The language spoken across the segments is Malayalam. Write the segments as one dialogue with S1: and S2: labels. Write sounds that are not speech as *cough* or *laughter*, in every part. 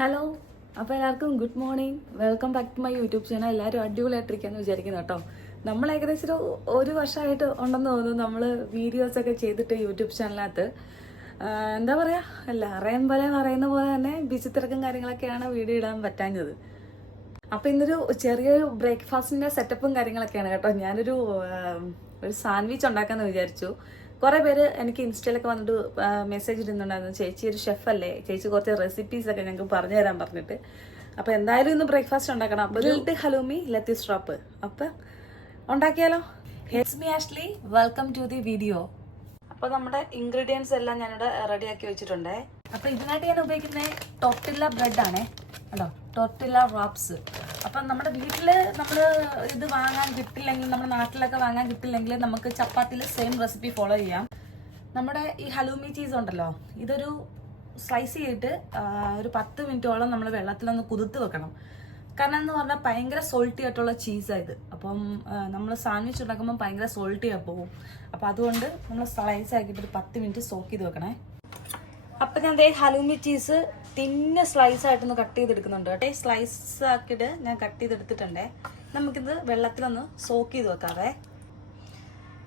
S1: ഹലോ അപ്പോൾ എല്ലാവർക്കും good morning welcome back to my YouTube channel എല്ലാവരും അടിപൊളിയായിട്ടിരിക്കാന്ന് വിചാരിക്കുന്നു കേട്ടോ. നമ്മൾ ഏകദേശം ഒരു ഒരു വർഷമായിട്ട് ഉണ്ടെന്ന് തോന്നുന്നു നമ്മൾ വീഡിയോസ് ഒക്കെ ചെയ്തിട്ട് യൂട്യൂബ് ചാനലിനകത്ത് എന്താ പറയുക എല്ലാവരെയും പോലെ പറയുന്ന പോലെ തന്നെ ബിസി തിരക്കും കാര്യങ്ങളൊക്കെയാണ് വീഡിയോ ഇടാൻ പറ്റാഞ്ഞത്. അപ്പോൾ ഇന്നൊരു ചെറിയൊരു ബ്രേക്ക്ഫാസ്റ്റിന്റെ സെറ്റപ്പും കാര്യങ്ങളൊക്കെയാണ് കേട്ടോ. ഞാനൊരു ഒരു സാൻഡ്വിച്ച് ഉണ്ടാക്കാമെന്ന് വിചാരിച്ചു. കുറേ പേര് എനിക്ക് ഇൻസ്റ്റയിലൊക്കെ വന്നിട്ട് മെസ്സേജ് ഇടുന്നുണ്ടായിരുന്നു. ചേച്ചി ഒരു അല്ലേ? ചേച്ചി കുറച്ച് റെസിപ്പീസ് ഒക്കെ ഞങ്ങൾക്ക് പറഞ്ഞു തരാൻ പറഞ്ഞിട്ട്. അപ്പോൾ എന്തായാലും ഇന്ന് ബ്രേക്ക്ഫാസ്റ്റ് ഉണ്ടാക്കണം. ബിൽഡ് ഹലൂമി ലത്തി സ്ട്രോപ്പ് അപ്പം ഉണ്ടാക്കിയാലോ? It's me Ashley welcome to the video അപ്പോൾ നമ്മുടെ ഇൻഗ്രീഡിയൻസ് എല്ലാം ഞാനിവിടെ റെഡിയാക്കി വെച്ചിട്ടുണ്ട്. അപ്പോൾ ഇതിനായിട്ട് ഞാൻ ഉപയോഗിക്കുന്നത് ടോട്ടില്ല ബ്രെഡ് ആണേ. കേട്ടോ ടോട്ടില്ല റാപ്സ് അപ്പം നമ്മുടെ വീട്ടിൽ നമ്മൾ ഇത് വാങ്ങാൻ കിട്ടില്ലെങ്കിൽ നമ്മുടെ നാട്ടിലൊക്കെ വാങ്ങാൻ കിട്ടില്ലെങ്കിൽ നമുക്ക് ചപ്പാത്തിയിൽ സെയിം റെസിപ്പി ഫോളോ ചെയ്യാം. നമ്മുടെ ഈ ഹലൂമി ചീസ് ഉണ്ടല്ലോ ഇതൊരു സ്ലൈസ് ചെയ്തിട്ട് ഒരു പത്ത് മിനിറ്റോളം നമ്മൾ വെള്ളത്തിലൊന്ന് കുതിർത്ത് വെക്കണം. കാരണം എന്ന് പറഞ്ഞാൽ ഭയങ്കര സോൾട്ടി ആയിട്ടുള്ള ചീസാണ് ഇത്. അപ്പം നമ്മൾ സാൻഡ്വിച്ച് ഉണ്ടാക്കുമ്പോൾ ഭയങ്കര സോൾട്ടി ആയി പോകും അപ്പം അതുകൊണ്ട് നമ്മൾ സ്ലൈസ് ആക്കിയിട്ട് ഒരു പത്ത് മിനിറ്റ് സോക്ക് ചെയ്ത് വെക്കണേ. അപ്പം ഞാൻ ദേ ഹലൂമി ചീസ് തിന്ന സ്ലൈസ് ആയിട്ടൊന്ന് കട്ട് ചെയ്തെടുക്കുന്നുണ്ട് കേട്ടോ. സ്ലൈസ് ആക്കിയിട്ട് ഞാൻ കട്ട് ചെയ്തെടുത്തിട്ടുണ്ടേ. നമുക്കിത് വെള്ളത്തിലൊന്ന് സോക്ക് ചെയ്ത് വെക്കാവേ.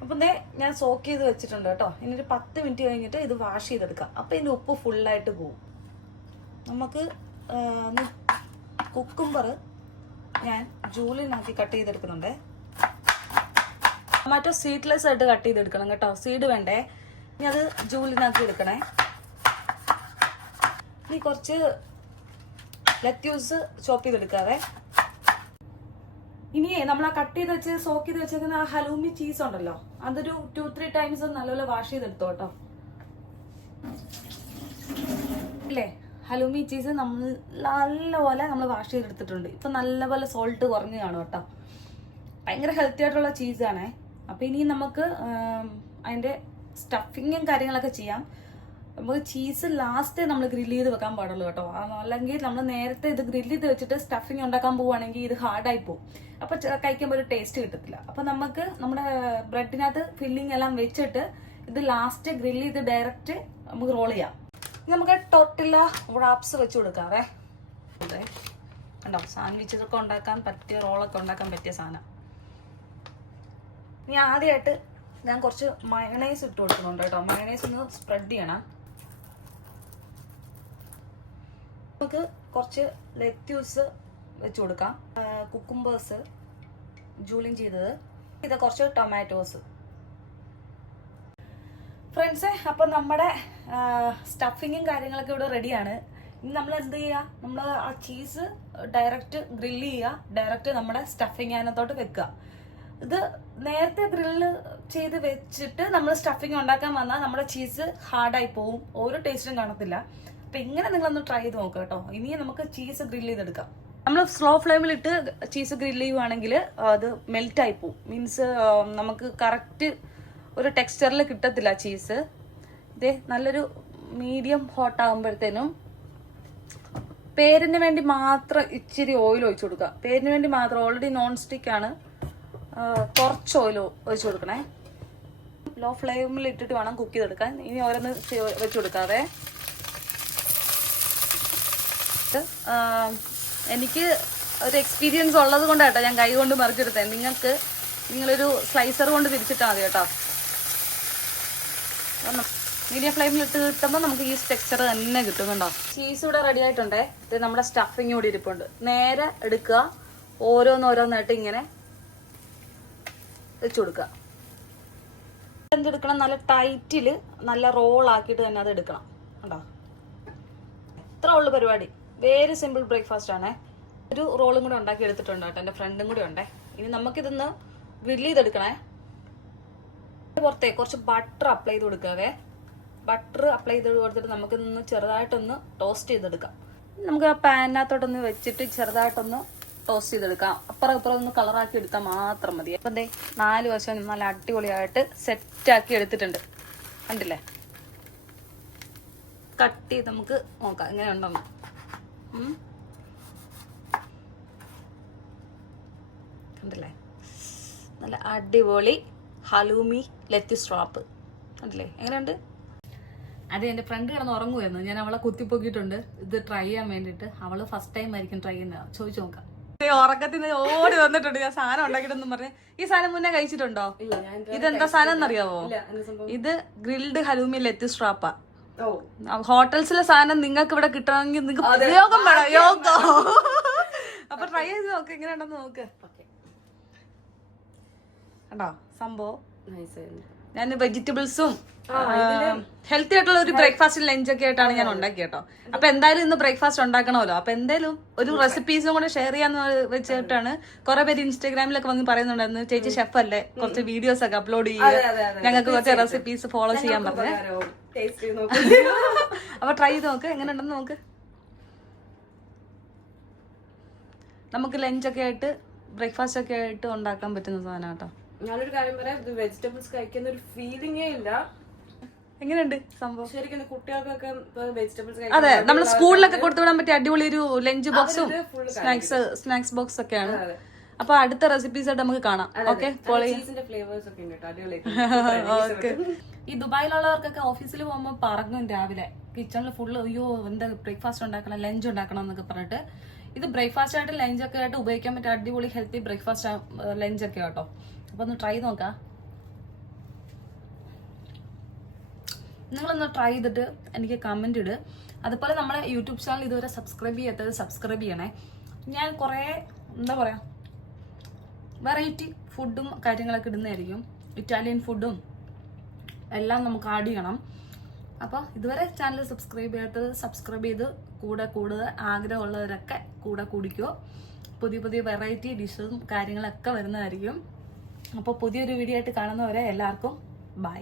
S1: അപ്പം ദേ ഞാൻ സോക്ക് ചെയ്ത് വെച്ചിട്ടുണ്ട് കേട്ടോ. ഇനി ഒരു പത്ത് മിനിറ്റ് കഴിഞ്ഞിട്ട് ഇത് വാഷ് ചെയ്തെടുക്കാം. അപ്പം ഇതിന്റെ ഉപ്പ് ഫുള്ളായിട്ട് പോവും. നമുക്ക് കുക്കുംബർ ഞാൻ ജൂലിനാക്കി കട്ട് ചെയ്തെടുക്കുന്നുണ്ട്. ടൊമാറ്റോ സീഡ്ലെസ് ആയിട്ട് കട്ട് ചെയ്തെടുക്കണം കേട്ടോ. സീഡ് വേണ്ടേ. ഇനി അത് ജൂലിനാക്കി എടുക്കണേ. ഇനി കുറച്ച് ലറ്റ്യൂസ് ചോപ്പ് ചെയ്തെടുക്കാവേ. ഇനി നമ്മൾ ആ കട്ട് ചെയ്ത് വെച്ച് സോക്ക് ചെയ്ത് വെച്ചേക്കുന്ന ആ ഹലൂമി ചീസ് ഉണ്ടല്ലോ അതൊരു ടു ത്രീ ടൈംസ് നല്ലപോലെ വാഷ് ചെയ്തെടുത്തോ കേട്ടോ അല്ലേ? ഹലൂമി ചീസ് നമ്മൾ നല്ലപോലെ നമ്മൾ വാഷ് ചെയ്തെടുത്തിട്ടുണ്ട്. ഇപ്പൊ നല്ലപോലെ സോൾട്ട് കുറഞ്ഞു കാണും കേട്ടോ ഭയങ്കര ഹെൽത്തി ആയിട്ടുള്ള ചീസാണേ അപ്പൊ ഇനി നമുക്ക് അതിന്റെ സ്റ്റഫിങ്ങും കാര്യങ്ങളൊക്കെ ചെയ്യാം. നമുക്ക് ചീസ് ലാസ്റ്റ് നമ്മൾ ഗ്രില്ല് ചെയ്ത് വെക്കാൻ പാടുള്ളൂ കേട്ടോ. അല്ലെങ്കിൽ നമ്മൾ നേരത്തെ ഇത് ഗ്രില്ല് ചെയ്ത് വെച്ചിട്ട് സ്റ്റഫിങ് ഉണ്ടാക്കാൻ പോവുകയാണെങ്കിൽ ഇത് ഹാർഡായി പോകും. അപ്പൊ ച- കഴിക്കുമ്പോൾ ഒരു ടേസ്റ്റ് കിട്ടത്തില്ല. അപ്പൊ നമുക്ക് നമ്മുടെ ബ്രെഡിനകത്ത് ഫില്ലിംഗ് എല്ലാം വെച്ചിട്ട് ഇത് ലാസ്റ്റ് ഗ്രില്ല് ചെയ്ത് ഡയറക്റ്റ് നമുക്ക് റോൾ ചെയ്യാം. നമുക്ക് ടോട്ടില്ല റാപ്സ് വെച്ച് കൊടുക്കാവേ. അതെ കണ്ടോ? സാൻഡ്വിച്ചസ് ഒക്കെ ഉണ്ടാക്കാൻ പറ്റിയ റോളൊക്കെ ഉണ്ടാക്കാൻ പറ്റിയ സാധനം. ഇനി ആദ്യമായിട്ട് ഞാൻ കുറച്ച് മയണൈസ് ഇട്ട് കൊടുക്കുന്നുണ്ട് കേട്ടോ. മയണൈസ് ഒന്ന് സ്പ്രെഡ് ചെയ്യണം. നമുക്ക് കുറച്ച് ലെറ്റ്യൂസ് വെച്ച് കൊടുക്കാം. കുക്കുംബേഴ്സ് ജൂലിങ് ചെയ്തത്. ഇത് കുറച്ച് ടൊമാറ്റോസ് ഫ്രണ്ട്സ് അപ്പം നമ്മുടെ സ്റ്റഫിങ്ങും കാര്യങ്ങളൊക്കെ ഇവിടെ റെഡിയാണ് ഇനി നമ്മൾ എന്ത് ചെയ്യുക നമ്മൾ ആ ചീസ് ഡയറക്റ്റ് ഗ്രില്ല് ചെയ്യുക ഡയറക്റ്റ് നമ്മുടെ സ്റ്റഫിങ് അതിനകത്തോട്ട് വെക്കുക. ഇത് നേരത്തെ ഗ്രില്ല് ചെയ്ത് വെച്ചിട്ട് നമ്മൾ സ്റ്റഫിങ് ഉണ്ടാക്കാൻ വന്നാൽ നമ്മുടെ ചീസ് ഹാർഡായി പോവും. ഓരോ ടേസ്റ്റും കാണത്തില്ല. അപ്പം ഇങ്ങനെ നിങ്ങൾ ഒന്ന് ട്രൈ ചെയ്ത് നോക്കുക കേട്ടോ. ഇനി നമുക്ക് ചീസ് ഗ്രില്ല് ചെയ്തെടുക്കാം. നമ്മൾ സ്ലോ ഫ്ലെയിമിൽ ഇട്ട് ചീസ് ഗ്രില്ല് ചെയ്യുവാണെങ്കിൽ അത് മെൽറ്റ് ആയി പോവും. മീൻസ് നമുക്ക് കറക്റ്റ് ഒരു ടെക്സ്ചറിൽ കിട്ടത്തില്ല ചീസ് ഇതേ നല്ലൊരു മീഡിയം ഹോട്ട് ആകുമ്പോഴത്തേനും പേരിന് വേണ്ടി മാത്രം ഇച്ചിരി ഓയിൽ ഒഴിച്ചു കൊടുക്കുക. പേരിന് വേണ്ടി മാത്രം ഓൾറെഡി നോൺ സ്റ്റിക്ക് ആണ് കുറച്ച് ഓയിൽ ഒഴിച്ചു കൊടുക്കണേ. ലോ ഫ്ലെയിമിൽ ഇട്ടിട്ട് വേണം കുക്ക് ചെയ്തെടുക്കാൻ. ഇനി ഓരോന്ന് വെച്ച് കൊടുക്കാവേ. ആ, എനിക്ക് ഒരു എക്സ്പീരിയൻസ് ഉള്ളത് കൊണ്ടാട്ടോ ഞാൻ കൈ കൊണ്ട് മറിച്ചെടുത്തത് നിങ്ങൾക്ക് നിങ്ങളൊരു സ്ലൈസർ കൊണ്ട് തിരിച്ചിട്ടാൽ മതി കേട്ടോ. മീഡിയം ഫ്ലെയിമിൽ ഇട്ട് കിട്ടുമ്പോൾ നമുക്ക് ഈ ടെക്സ്ചർ തന്നെ കിട്ടും കണ്ടോ ചീസ് ഇവിടെ റെഡി ആയിട്ടുണ്ടേ. ഇത് നമ്മുടെ സ്റ്റഫിങ് കൂടി ഇരിപ്പുണ്ട്. നേരെ എടുക്കുക. ഓരോന്നോരോന്നായിട്ട് ഇങ്ങനെ വെച്ചു കൊടുക്കുക. എന്തെടുക്കണം നല്ല ടൈറ്റിൽ നല്ല റോൾ ആക്കിയിട്ട് തന്നെ അത് എടുക്കണം. കണ്ടോ? ഇത്ര ഉള്ളു പരിപാടി. വെരി സിമ്പിൾ ബ്രേക്ക്ഫാസ്റ്റ് ആണ്. ഒരു റോളും കൂടെ ഉണ്ടാക്കി എടുത്തിട്ടുണ്ട് കേട്ടോ എന്റെ ഫ്രണ്ടും കൂടി ഉണ്ടേ. ഇനി നമുക്കിതൊന്ന് ഗ്രില്ല് ചെയ്തെടുക്കണേ. പുറത്തെ കുറച്ച് ബട്ടർ അപ്ലൈ ചെയ്ത് കൊടുക്കാവേ. ബട്ടർ അപ്ലൈ ചെയ്ത് കൊടുത്തിട്ട് നമുക്കിതൊന്ന് ചെറുതായിട്ടൊന്ന് ടോസ്റ്റ് ചെയ്തെടുക്കാം. നമുക്ക് ആ പാനിനകത്തോട്ടൊന്ന് വെച്ചിട്ട് ചെറുതായിട്ടൊന്ന് ടോസ്റ്റ് ചെയ്തെടുക്കാം. അപ്പുറം ഇപ്പുറം ഒന്ന് കളറാക്കി എടുത്താൽ മാത്രം മതി. അപ്പം ദേ നാല് വശം നല്ല അടിപൊളിയായിട്ട് സെറ്റാക്കി എടുത്തിട്ടുണ്ട്. കണ്ടില്ലേ? കട്ട് ചെയ്ത് നമുക്ക് നോക്കാം. ഇങ്ങനെ ഉണ്ടെന്ന് ഉം. കണ്ടില്ലേ? നല്ല അടിപൊളി ഹലൂമി ലെത്തി സ്ട്രോപ്പ് കണ്ടില്ലേ? എങ്ങനെയുണ്ട്? അതെ എന്റെ ഫ്രണ്ട് കിടന്ന് ഉറങ്ങുമായിരുന്നു ഞാൻ അവളെ കുത്തിപ്പൊക്കിയിട്ടുണ്ട്. ഇത് ട്രൈ ചെയ്യാൻ വേണ്ടിയിട്ട്. അവൾ ഫസ്റ്റ് ടൈം ആയിരിക്കും ട്രൈ ചെയ്യുന്നത്. ചോദിച്ചു നോക്കാം. ഉറക്കത്തിൽ നിന്ന് ഓടി വന്നിട്ടുണ്ട്. ഞാൻ സാധനം ഉണ്ടാക്കിയിട്ടെന്നും പറഞ്ഞ്. ഈ സാധനം മുന്നേ കഴിച്ചിട്ടുണ്ടോ?
S2: ഇല്ല ഞാൻ
S1: ഇതെന്താ സാധനം എന്നറിയാവോ? ഇത് ഗ്രിൽഡ് ഹലൂമി ലെത്തി സ്ട്രാപ്പ ഹോട്ടൽസിലെ സാധനം നിങ്ങൾക്ക് ഇവിടെ കിട്ടണമെങ്കിൽ നിങ്ങൾക്ക് യോഗം വേണം. യോഗം. അപ്പൊ ട്രൈ ചെയ്ത് നോക്ക് എങ്ങനെയാണെന്ന് നോക്ക്. കണ്ടോ? സംഭവം. ഞാൻ വെജിറ്റബിൾസും ഹെൽത്തി ആയിട്ടുള്ള ഒരു ബ്രേക്ക്ഫാസ്റ്റ് ലഞ്ച് ഒക്കെ ആയിട്ടാണ് ഞാൻ ഉണ്ടാക്കി കേട്ടോ അപ്പൊ എന്തായാലും ഇന്ന് ബ്രേക്ക്ഫാസ്റ്റ് ഉണ്ടാക്കണമല്ലോ. അപ്പൊ എന്തായാലും ഒരു റെസിപ്പീസും കൂടെ ഷെയർ ചെയ്യാന്ന് വെച്ചിട്ടാണ് കുറെ പേര് ഇൻസ്റ്റാഗ്രാമിലൊക്കെ വന്ന് പറയുന്നുണ്ടായിരുന്നു. ചേച്ചി ഷെഫ് അല്ലേ? കുറച്ച് വീഡിയോസ് ഒക്കെ അപ്ലോഡ് ചെയ്യുക. ഞങ്ങൾക്ക് കുറച്ച് റെസിപ്പീസ് ഫോളോ ചെയ്യാൻ പറഞ്ഞേ.
S2: ടേസ്റ്റ് ചെയ്ത് നോക്കും.
S1: അപ്പൊ ട്രൈ ചെയ്ത് നോക്ക്. *laughs* എങ്ങനെ ഉണ്ടെന്ന് നോക്ക്. നമുക്ക് ലഞ്ചൊക്കെ ആയിട്ട് ബ്രേക്ക്ഫാസ്റ്റ് ഒക്കെ ആയിട്ട് ഉണ്ടാക്കാൻ പറ്റുന്ന സാധനം കേട്ടോ.
S2: ഞാനൊരു കാര്യം പറയാം. ഇത് വെജിറ്റബിൾസ് കഴിക്കുന്ന ഒരു ഫീലിംഗേ ഇല്ല.
S1: എങ്ങനെയുണ്ട് സംഭവം?
S2: ശരിക്കും കുട്ടികൾക്കൊക്കെ വെജിറ്റബിൾസ്
S1: അതെ നമ്മൾ സ്കൂളിലൊക്കെ കൊടുത്തുവിടാൻ പറ്റിയ അടിപൊളി ഒരു ലഞ്ച് ബോക്സും സ്നാക്സ് സ്നാക്സ് ബോക്സ് ഒക്കെയാണ്.
S2: അതെ.
S1: അപ്പൊ അടുത്ത റെസിപ്പീസ് ആയിട്ട് നമുക്ക് കാണാം. ഓക്കെ
S2: ഓക്കെ *laughs*
S1: ഈ ദുബായിലുള്ളവർക്കൊക്കെ ഓഫീസിൽ പോകുമ്പോൾ പറഞ്ഞു രാവിലെ കിച്ചണിൽ ഫുള്ള് അയ്യോ എന്താ ബ്രേക്ക്ഫാസ്റ്റ് ഉണ്ടാക്കണം ലഞ്ച് ഉണ്ടാക്കണം എന്നൊക്കെ പറഞ്ഞിട്ട്. ഇത് ബ്രേക്ക്ഫാസ്റ്റ് ആയിട്ട് ലഞ്ച് ഒക്കെ ആയിട്ട് ഉപയോഗിക്കാൻ പറ്റിയ അടിപൊളി ഹെൽത്തി ബ്രേക്ക്ഫാസ്റ്റ് ലഞ്ച് ഒക്കെ കേട്ടോ അപ്പൊ ഒന്ന് ട്രൈ നോക്കാം. നിങ്ങളൊന്ന് ട്രൈ ചെയ്തിട്ട് എനിക്ക് കമന്റ് ഇട്. അതുപോലെ നമ്മളെ യൂട്യൂബ് ചാനൽ ഇതുവരെ സബ്സ്ക്രൈബ് ചെയ്യാത്തത് സബ്സ്ക്രൈബ് ചെയ്യണേ. ഞാൻ കുറേ എന്താ പറയാ വെറൈറ്റി ഫുഡും കാര്യങ്ങളൊക്കെ ഇടുന്നതായിരിക്കും. ഇറ്റാലിയൻ ഫുഡും എല്ലാം നമുക്ക് ആഡ് ചെയ്യണം. അപ്പോൾ ഇതുവരെ ചാനൽ സബ്സ്ക്രൈബ് ചെയ്യാത്തത് സബ്സ്ക്രൈബ് ചെയ്ത് കൂടെ കൂടുതൽ ആഗ്രഹമുള്ളവരൊക്കെ കൂടെ കുടിക്കുമോ പുതിയ പുതിയ വെറൈറ്റി ഡിഷസും കാര്യങ്ങളൊക്കെ വരുന്നതായിരിക്കും. അപ്പോൾ പുതിയൊരു വീഡിയോ ആയിട്ട് കാണുന്നവരെ എല്ലാവർക്കും ബൈ